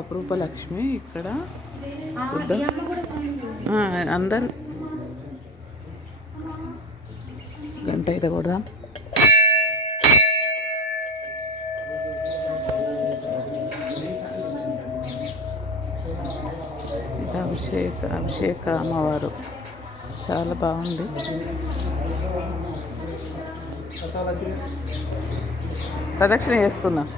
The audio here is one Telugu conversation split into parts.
అపురూప లక్ష్మి ఇక్కడ అందరు గంట అయితే కొడదాం. అభిషేక అమ్మవారు చాలా బాగుంది. ప్రదక్షిణ చేసుకుందాం.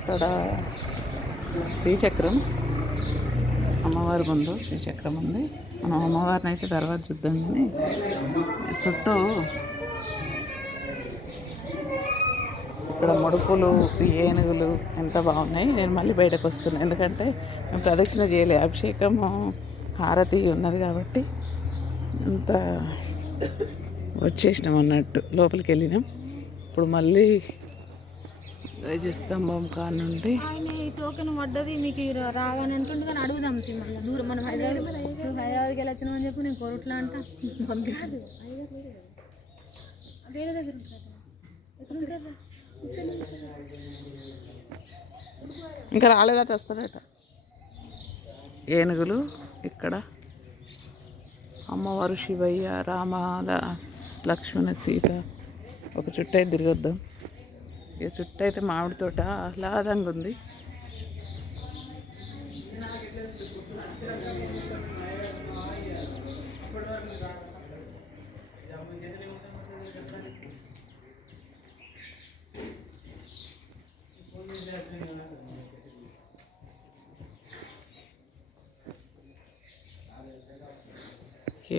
ఇక్కడ శ్రీచక్రం అమ్మవారి ముందు శ్రీచక్రం ఉంది. మనం అమ్మవారిని అయితే తర్వాత చూద్దాం. కానీ చుట్టూ ఇక్కడ ముడుపులు, ఏనుగులు ఎంత బాగున్నాయి. నేను మళ్ళీ బయటకు వస్తున్నాను, ఎందుకంటే మేము ప్రదక్షిణ చేయలే. అభిషేకం హారతి ఉన్నది కాబట్టి అంత వచ్చేసినాం అన్నట్టు. లోపలికి వెళ్ళినాం. ఇప్పుడు మళ్ళీ ధ్వజస్తంభం కానుండి టోకెన్ పడ్డది మీకు రాగానే అంటుండే, కానీ అడుగుదాం మళ్ళీ దూరం. మనం హైదరాబాద్కి వెళ్ళి వచ్చినామని చెప్పి నేను కొరట్లా అంట వేరే దగ్గర ఉంటుంది. ఇంకా రాలేదట, వస్తాడట. ఏనుగులు ఇక్కడ అమ్మవారు, శివయ్య, రామ, లక్ష్మణ, సీత. ఒక చుట్టు అయితే తిరగొద్దాం. ఇక చుట్టూ అయితే మామిడి తోట ఆహ్లాదంగా ఉంది.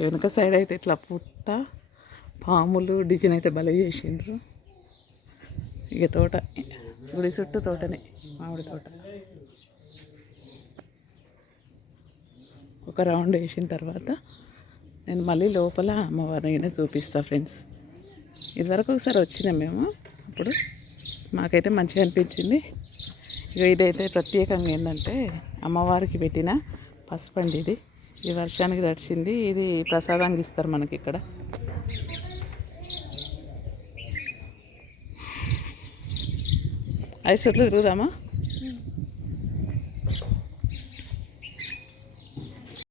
వెనుక సైడ్ అయితే ఇట్లా పుట్ట, పాములు డిజైన్ అయితే భలే చేసిండ్రు. ఇక తోట, గుడి చుట్టూ తోటనే, మామిడి తోట. ఒక రౌండ్ వేసిన తర్వాత నేను మళ్ళీ లోపల అమ్మవారిని చూపిస్తాను ఫ్రెండ్స్. ఇదివరకు ఒకసారి వచ్చినాం మేము, అప్పుడు మాకైతే మంచిగా అనిపించింది. ఇక ఇదైతే ప్రత్యేకంగా ఏంటంటే అమ్మవారికి పెట్టిన పసుపండి. ఇది ఈ వర్షానికి తడిచింది. ఇది ప్రసాదంగా ఇస్తారు మనకి ఇక్కడ. ఐదు చెట్లు తిరుగుదామా?